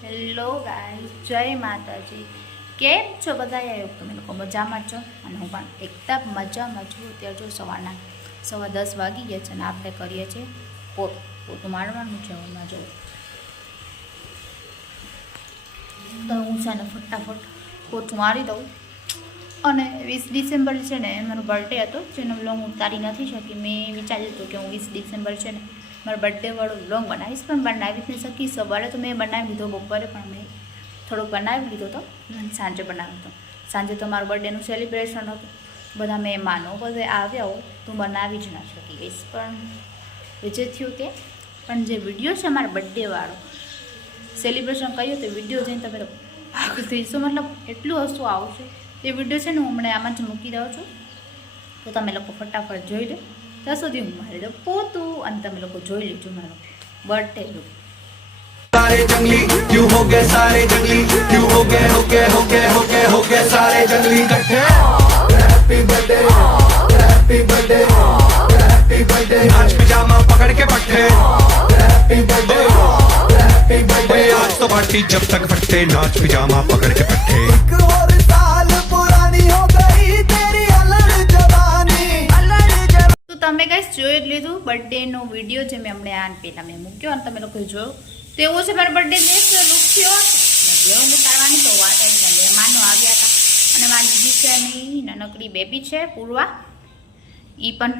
Hello guys, જય માતાજી. કેમ છો બધા? આવ્યો તમે લોકો મજામાં છો અને હું પણ એકદમ મજામાં છું. અત્યારે જો સવા 10 વાગી ગયા છે અને આપણે કરીએ છીએ પોતું મારવાનું છે. હમણાં જો તો હું છે ને ફટાફટ પોતું મારી દઉં. અને 20 ડિસેમ્બર છે ને મારો બર્થડે હતો, જેનો વ્લોગ હું ઉતારી નથી શકી. મેં વિચાર્યું હતું કે હું 20 ડિસેમ્બર છે ને મારા બર્થડે વાળો વ્લોગ બનાવીશ, પણ બનાવી જ નહીં શકી. સવારે તો મેં બનાવી લીધો, બપોરે પણ મેં થોડોક બનાવી લીધો હતો અને સાંજે બનાવ્યો હતો. સાંજે તો મારું બર્થડેનું સેલિબ્રેશન હતું, બધા મહેમાનો બધા આવ્યા હોય તો બનાવી જ ના શકી ગઈશ. પણ જે થયું તે પણ જે વિડીયો છે મારા બર્થડે વાળો સેલિબ્રેશન કર્યું તો વિડીયો જોઈને તમે પાગલ થઈશું. મતલબ એટલું હસવું આવશે. એ વિડીયો છે ને હું હમણાં આમાં જ મૂકી દઉં છું, તો તમે લોકો ફટાફટ જોઈ લો. ત્યાં સુધી હું મારી દઉં પોતું અને તમે લોકો જોઈ લેજો મારો બર્થડે લુક. सारे जंगली क्यों हो गए, सारे जंगली क्यों हो गए, हो गए सारे जंगली इकट्ठे. Happy birthday, happy birthday, happy birthday. आज पिजामा पकड़ के पट्टे. Happy birthday, happy birthday. आज तो पार्टी जब तक फटते, नाच पिजामा पकड़ के पट्टे. एक और साल पुरानी हो गई तेरी अलग जवानी. તો તમે ગાઈસ જોઈ જ લીધું બર્થડેનો વિડીયો જે મેં હમણાં પહેલાં મેં મૂક્યો અને તમે લોકો જોયો. તો એવું છે મારા બર્થડે દિવસ લુક થયો. જેવું ઉતારવાની તો વાત આવી, મહેમાનો આવ્યા હતા અને મારી દીદી છે એની નાનકડી બેબી છે પૂર્વા, એ પણ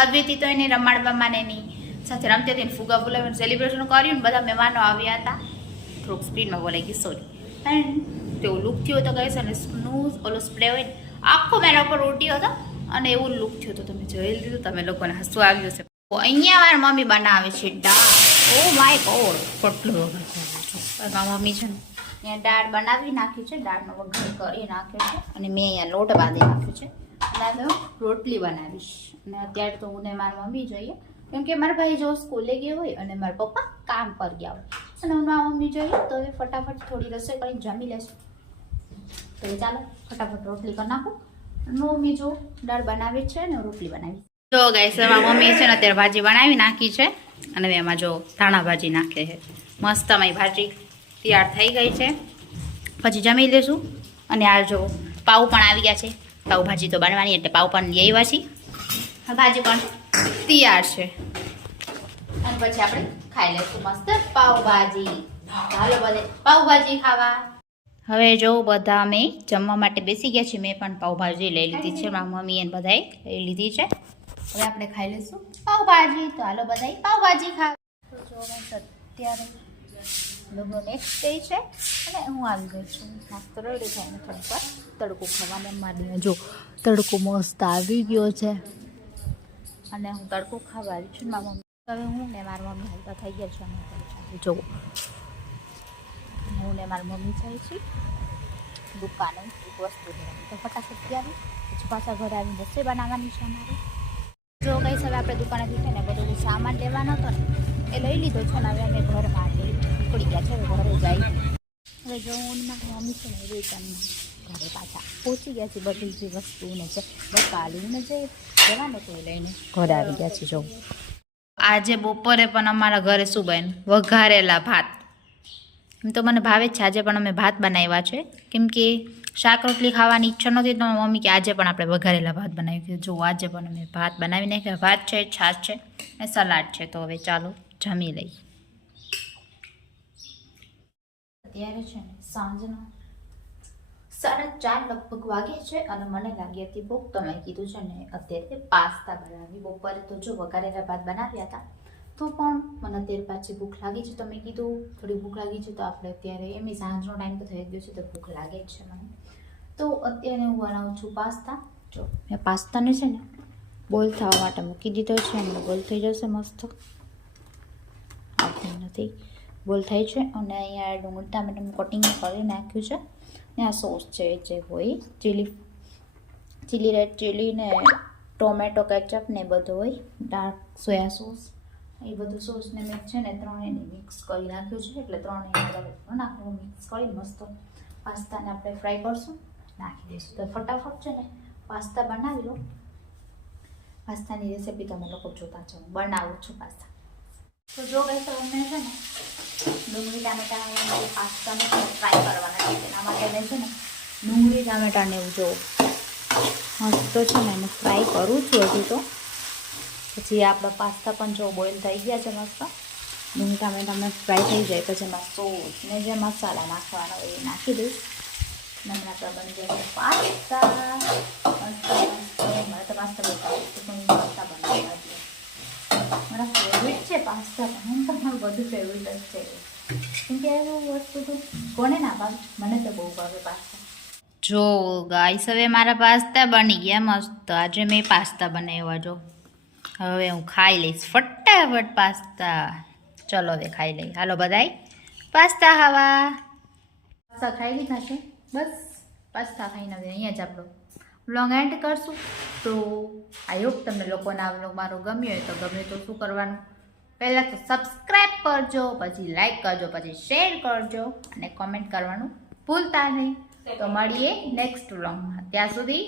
આવી હતી. તો એને રમાડવામાં એની સાથે રમતી હતી, ફુગા ફુલાવીને સેલિબ્રેશન કર્યું ને બધા મહેમાનો આવ્યા હતા. થોડુંક સ્પીડમાં બોલાઈ ગઈ, સોરી. એન્ડ તેવું લુક થયો તો ગઈશ અને સ્નૂઝ ઓલો સ્પ્રે હોય ને આખો મારા ઉપર ઉડ્યો હતો અને એવું લુક થયું તો તમે જોઈ લીધું. તમે લોકોને હસવું આવ્યું છે. અહીંયા મારી મમ્મી બનાવે છે દાળ. ઓ માય ગોડ, કેટલું વઘાર છે. મમ્મી છે ને અહીંયા દાળ બનાવી નાખી છે, દાળનો વઘાર કરી નાખ્યો છે અને મેં અહીંયા લોટ બાંધી નાખ્યો છે અને રોટલી બનાવીશ. અને અત્યારે તો હું ને મારી મમ્મી જોઈએ, કેમ કે મારા ભાઈ જો સ્કૂલે ગયા હોય અને મારા પપ્પા કામ પર ગયા હોય અને હું મારી મમ્મી જોઈએ તો હવે ફટાફટ થોડી રસોઈ કરીને જમી લેશું. તો ચાલો ફટાફટ રોટલી કરી નાખું. મમ્મી જો દાળ બનાવે છે ને રોટલી બનાવી. જો ગાઈસ મમ્મી છે ને અત્યારે ભાજી બનાવી નાખી છે અને એમાં જો ધાણા ભાજી નાખે છે. મસ્ત અમારી ભાજી તૈયાર થઈ ગઈ છે. પછી જમી લેશું. અને આ જો પાઉં પણ આવી ગયા છે. પાઉંભાજી તો બનવાની એટલે પાઉં પણ લઈ આવ્યા છીએ. ભાજી પણ તૈયાર છે અને પછી આપણે ખાઈ લઈશું મસ્ત પાઉંભાજી. હાલો બધે પાઉંભાજી ખાવા. હવે જો બધા અમે જમવા માટે બેસી ગયા છીએ. મેં પણ પાઉંભાજી લઈ લીધી છે, મારા મમ્મી એને બધાએ લઈ લીધી છે. હવે આપણે ખાઈ લઈશું પાઉંભાજી. તો હાલો બધાએ પાઉંભાજી ખાવા. તો જો અત્યારે લોકો નેક્સ્ટ ડે છે અને હું આવી ગઈ છું નાસ્તો રેડી થઈને થોડીક વાર તડકો ખાવા માંડીને. જો તડકો મસ્ત આવી ગયો છે અને હું તડકો ખાવા આવી છું. મારા મમ્મી હવે હું ને મારી મમ્મી હાલતા થઈ ગયા છે. અમે જો હું ને મારી મમ્મી જાય છે દુકાને એક વસ્તુ લેવાની. તો ફટાફટ આવી પછી પાછા ઘરે આવીને રસોઈ બનાવવાની છે અમારે. જો કઈ હવે આપણે દુકાનેથી છે ને બધું સામાન લેવાનો હતો ને એ લઈ લીધો છે ને હવે અમે ઘર માટે નીકળી ગયા છે. ઘરે જાય હવે જો હું મારી મમ્મી છે ને રિટર્નમાં ઘરે પાછા પહોંચી ગયા છે. બધી જે વસ્તુને છે બસ કાઢીને જે લેવાનું તો એ લઈને ઘરે આવી ગયા છે. જો આજે બપોરે પણ અમારા ઘરે શું બને, વઘારેલા ભાત. એમ તો મને ભાવે જ છે. આજે પણ અમે ભાત બનાવ્યા છે, કેમ કે શાક રોટલી ખાવાની ઈચ્છા નહોતી તો મમ્મી કે આજે પણ આપણે વઘારેલા ભાત બનાવી દીધું. જો આજે પણ અમે ભાત બનાવી નાખ્યા. ભાત છે, છાશ છે અને સલાડ છે. તો હવે ચાલો જમી લઈ. અત્યારે છે ને સાંજના 4:30 લગભગ વાગે છે અને મને લાગી હતી ભૂખ. તો મેં કીધું છે ને અત્યારે પાસ્તા બનાવી. બપોરે તો જો વઘારેલા ભાત બનાવ્યા હતા તો પણ મને અત્યારે પાછી ભૂખ લાગી છે. તો મેં કીધું થોડી ભૂખ લાગી છે તો આપણે અત્યારે એમ સાંજનો ટાઈમ તો થઈ ગયો છે તો ભૂખ લાગે જ છે મને. તો અત્યારે હું બનાવું છું પાસ્તા. જો મેં પાસ્તાને છે ને બોઇલ થવા માટે મૂકી દીધો છે અને બોઇલ થઈ જશે મસ્ત. આવતું નથી, બોઇલ થઈ છે. અને અહીંયા ડુંગળી ટામેટાનું કટિંગ કરી નાખ્યું છે ને આ સોસ છે જે હોય ચીલી રેડ ચીલી ને ટોમેટો કેચઅપ ને બધું હોય, ડાર્ક સોયા સોસ, એ બધું સોસને મેં છે ને ત્રણેયને મિક્સ કરી નાખ્યું છે. એટલે ત્રણેય નાખવું મિક્સ કરી મસ્ત પાસ્તાને આપણે ફ્રાય કરશું, નાખી દઈશું. તો ફટાફટ છે ને પાસ્તા બનાવી લો. પાસ્તાની રેસીપી તમે લોકો જોતા જાઓ, બનાવું છું પાસ્તા. તો જો ગઈ તો અમે છે ને ડુંગળી ટામેટા અને પાસ્તાને ફ્રાય કરવાના છે. એના માટે મેં છે ને ડુંગળી ટામેટાને એવું જો મસ્ત છે ને એને ફ્રાય કરું છું હજી તો. પછી આપણા પાસ્તા પણ જો બોઇલ થઈ ગયા છે મસ્ત. ડુંગળી ટામેટા મેં ફ્રાય થઈ જાય પછી એમાં સોસ ને જે મસાલા નાખવાનો હોય એ નાખી દઈશ. અને હમણાં તો બની જાય પાસ્તા. મારે તો પાસ્તા પાસ્તા બનાવવા દે. મારા ફેવરેટ છે પાસ્તા પણ તો મારું બધું ફેવરેટ જ છે. કેમ કે એવું વસ્તુ તો કોને ના ભાવે, મને તો બહુ ભાવે પાસ્તા. જો ગાઈસ હવે મારા પાસ્તા બની ગયા મસ્ત. આજે મેં પાસ્તા બનાવ્યા જો. હવે હું ખાઈ લઈશ ફટાફટ પાસ્તા. ચલો હવે ખાઈ લઈ. હાલો બધાય પાસ્તા ખાવા. પાસ્તા ખાઈ લીધા છે બસ. પાસ્તા ખાઈને હવે અહીંયા જ આપણો વ્લોગ એન્ડ કરશું. તો આઈ હોપ તમને લોકોને આ વ્લોગ મારો ગમ્યો હોય તો ગમે તો શું કરવાનું, પહેલાં તો સબસ્ક્રાઈબ કરજો, પછી લાઈક કરજો, પછી શેર કરજો અને કોમેન્ટ કરવાનું ભૂલતા નહીં. તો મળીએ નેક્સ્ટ વ્લોગમાં. ત્યાં સુધી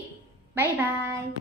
બાય બાય.